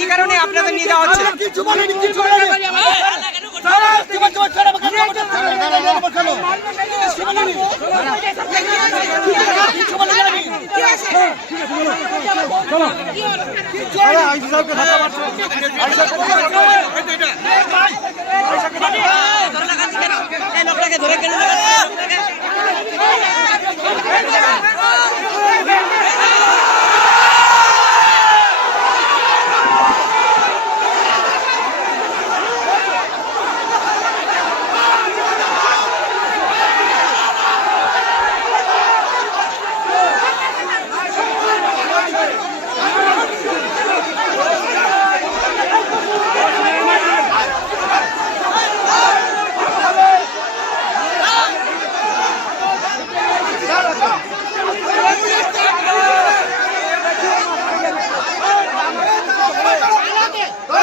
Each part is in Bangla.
কি কারণে আপনাদের নিয়ে যাওয়া হচ্ছে। কিছু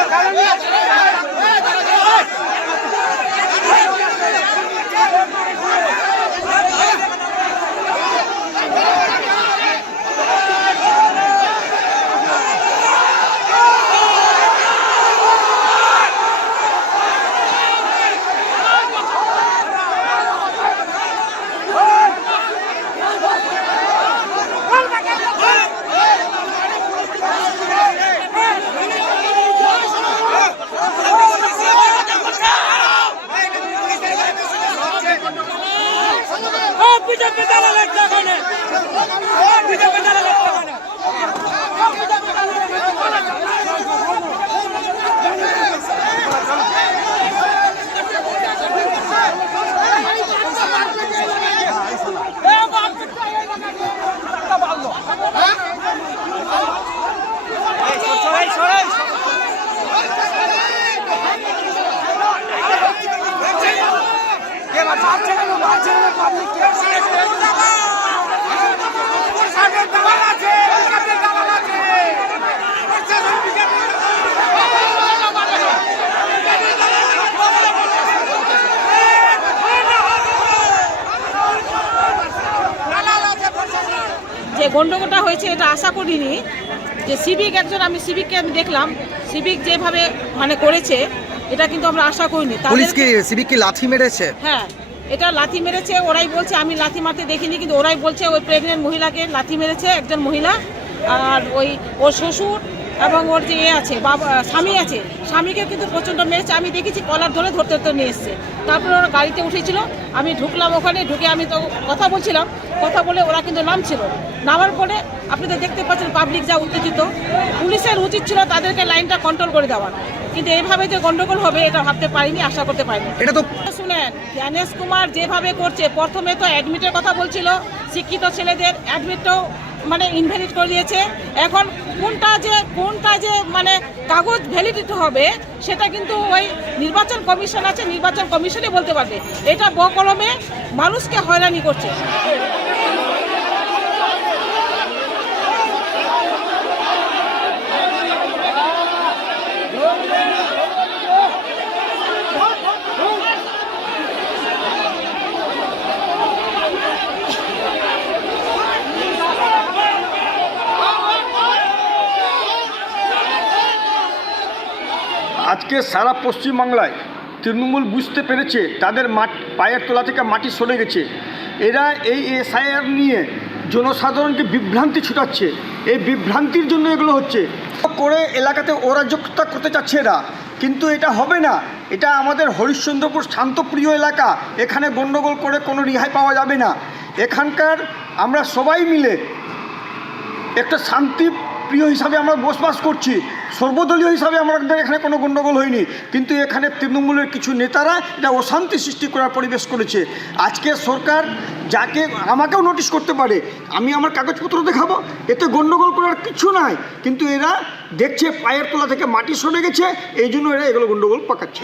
বলেনি বলেনি কিছু বলেনি বিজেপি লাগছে ওখানে বিজেপি দলের লাগছে যে গন্ডগোলটা হয়েছে এটা আশা করিনি। যে সিভিক একজন, আমি সিভিককে আমি দেখলাম। সিভিক যেভাবে মানে করেছে এটা কিন্তু আমরা আশা করিনি। পুলিশ কি সিভিক কি লাথি মেরেছে? হ্যাঁ এটা লাথি মেরেছে ওরাই বলছে আমি লাথি মারতে দেখিনি কিন্তু ওরাই বলছে ওই প্রেগনেন্ট মহিলাকে লাথি মেরেছে একজন মহিলা আর ওই ওর শ্বশুর এবং ওর যে এ আছে বাবা স্বামী আছে স্বামীকে কিন্তু প্রচণ্ড মেরেছে। আমি দেখেছি কলার ধরে ধরতে ধরতে নিয়ে এসছে। তারপরে ওরা গাড়িতে উঠেছিল আমি ঢুকলাম ওখানে ঢুকে আমি তো কথা বলছিলাম কথা বলে ওরা কিন্তু নামছিল। নামার পরে আপনি তো দেখতে পাচ্ছেন পাবলিক যা উত্তেজিত পুলিশের উচিত ছিল তাদেরকে লাইনটা কন্ট্রোল করে দেওয়ার কিন্তু এইভাবে যে গন্ডগোল হবে এটা ভাবতে পারিনি আশা করতে পারিনি। এটা তো শুনেন জ্ঞানেশ কুমার যেভাবে করছে প্রথমে তো অ্যাডমিটের কথা বলছিল শিক্ষিত ছেলেদের অ্যাডমিটটাও মানে ইনভ্যালিড করে দিয়েছে। এখন কোনটা যে কোনটা যে মানে কাগজ ভ্যালিডিটি হবে সেটা কিন্তু ওই নির্বাচন কমিশন আছে নির্বাচন কমিশনই বলতে পারবে। এটা বকলমে মানুষকে হয়রানি করছে। আজকে সারা পশ্চিমবাংলায় তৃণমূল বুঝতে পেরেছে তাদের মাট পায়ের তোলা থেকে মাটি সরে গেছে। এরা এই এসআইআর নিয়ে জনসাধারণকে বিভ্রান্তি ছুটাচ্ছে। এই বিভ্রান্তির জন্য এগুলো হচ্ছে। করে এলাকাতে অরাজকতা করতে চাচ্ছে এরা। কিন্তু এটা হবে না। এটা আমাদের হরিশ্চন্দ্রপুর শান্তপ্রিয় এলাকা। এখানে গণ্ডগোল করে কোনো রেহাই পাওয়া যাবে না। এখানকার আমরা সবাই মিলে একটা শান্তি প্রিয় হিসাবে আমরা বসবাস করছি। সর্বদলীয় হিসাবে আমাদের এখানে কোনো গণ্ডগোল হয়নি। কিন্তু এখানে তৃণমূলের কিছু নেতারা এটা অশান্তি সৃষ্টি করার পরিবেশ করেছে। আজকে সরকার যাকে আমাকেও নোটিশ করতে পারে, আমি আমার কাগজপত্র দেখাবো, এতে গণ্ডগোল করার কিছু নাই। কিন্তু এরা দেখছে, পায়ের তোলা থেকে মাটি সরে গেছে, এই জন্য এরা এগুলো গণ্ডগোল পাকাচ্ছে।